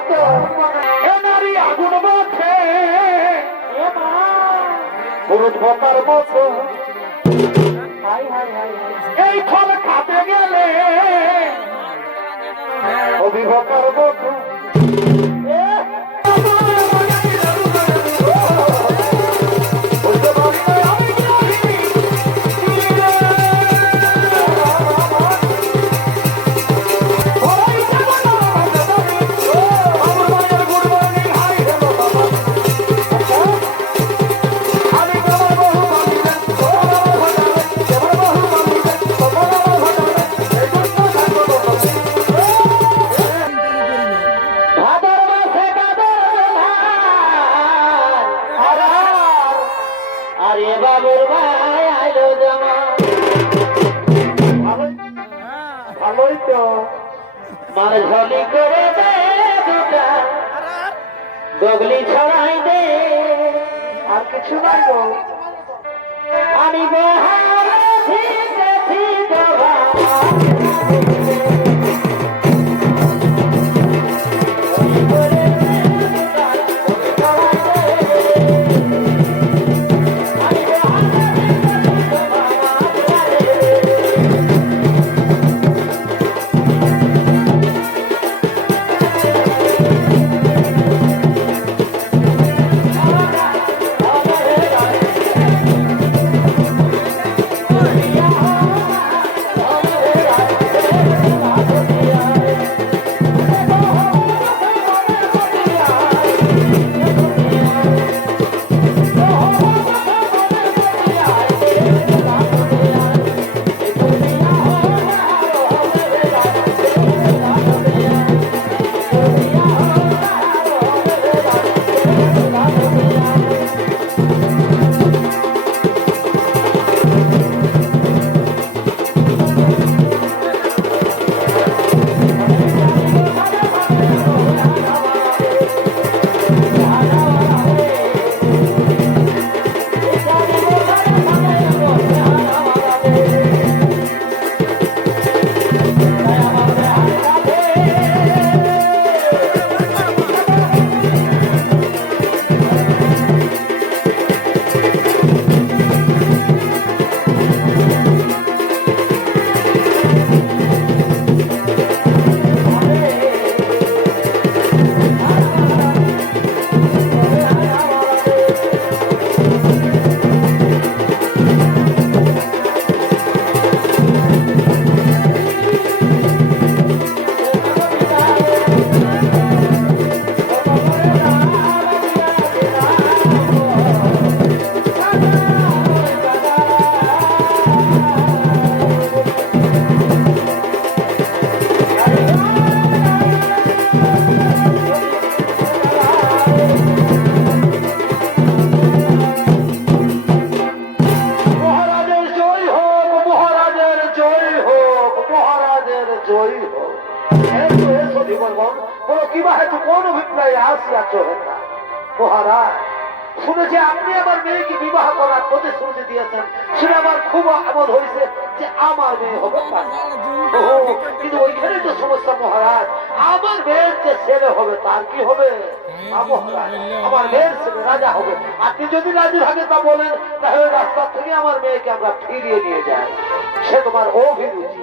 তো ভালো তো এ নারী আগুন মাঠে বকার মতো। এই ফল খাতে গেলে অভিভাবকার মতো কিছু নাই আমি কিবা কোন অভিপ্রায় আসিয়াছ মহারাজ শুনেছি আপনি আমার মেয়েকে বিবাহ করার প্রতিশ্রুতি দিয়েছেন শুনে আমার খুব আমোদ হয়েছে যে আমার মেয়ে হবে কিন্তু ওইখানে তো সমস্যা মহারাজ আমার মেয়ের যে ছেলে হবে তার কি হবে? আমার মেয়ের ছেলে রাজা হবে। আপনি যদি রাজি থাকেন তা বলেন তাহলে রাস্তা থেকে আমার মেয়েকে আমরা ফিরিয়ে নিয়ে যাই। সে তোমার অভিরুচি।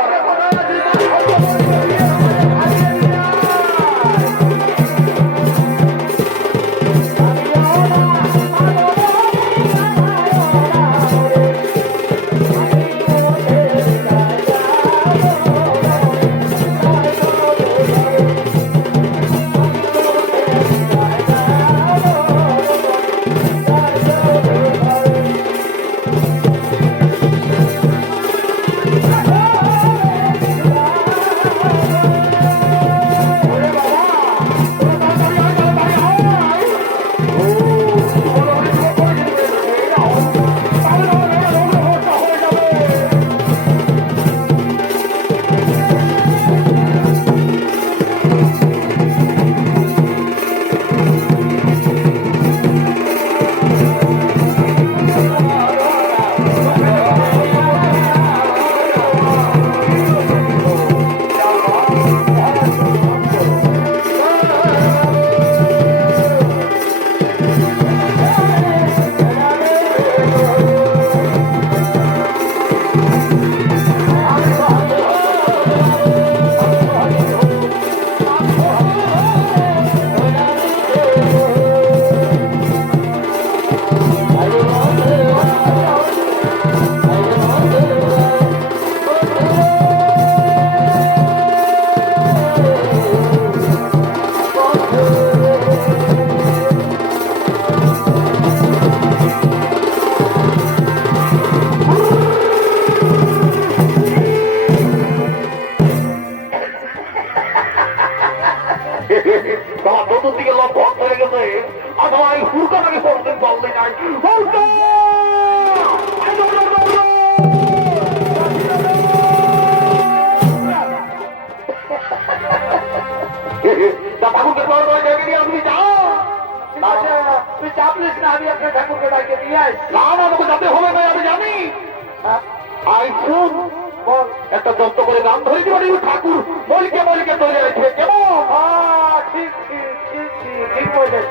তোমার নতুন দিকে লক্ষ্য হয়ে গেছে। অথবা এই করতে পারলে না, আমি ঠাকুরকে নিয়ে আমাকে হবে না, আমি জানি। আই শুন একটা যন্ত্র করে নাম ধরে দিবেন ঠাকুর। মলিকে মলিকে তৈরি আছে কেমন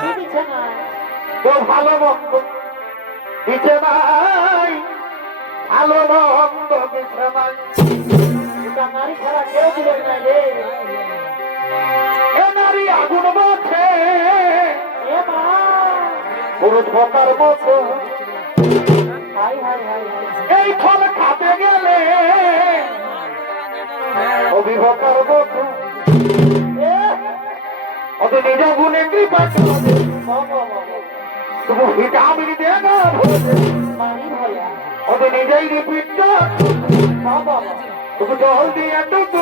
কি দিচ্ছে না? তো ভালো মন্দ দিচ্ছে নাই ভালো মন্দ দিচ্ছে নাই নারী ছাড়া কেউ দিবে না রে। এ নারী আগুন বলছে এ মা। পুরুষ ভোকার মতো। হাই হাই হাই হাই। এই ফল খাতে গেলে মতো এ অত নিজ গুণে কৃপা তুমি ভিটামিন দে না অত নিজেই রিপিট তুমি জল দিয়ে টুকু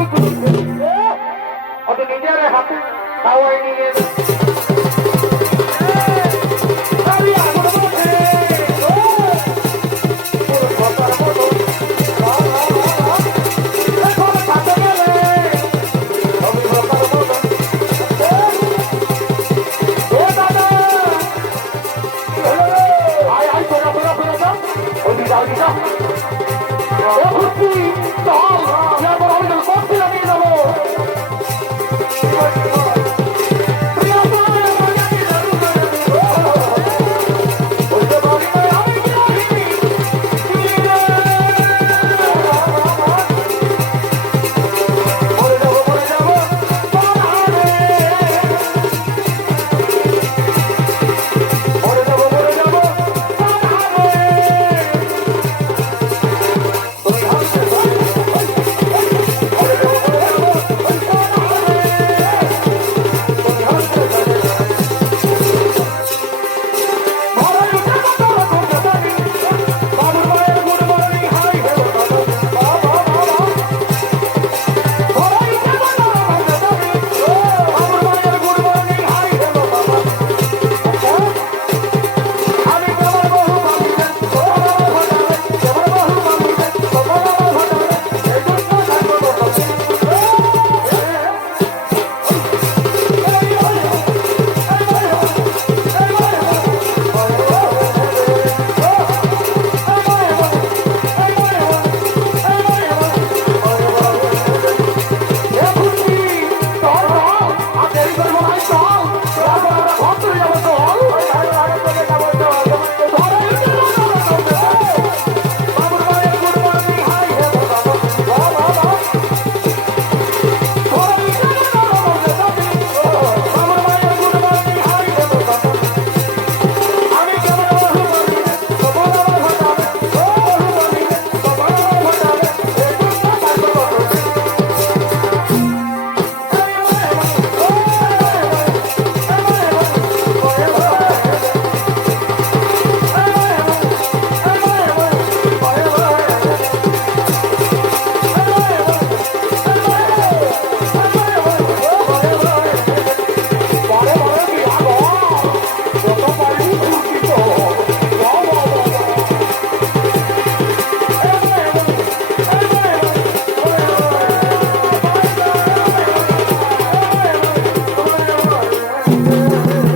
অত নিজের হাতে খাওয়াই নিয়ে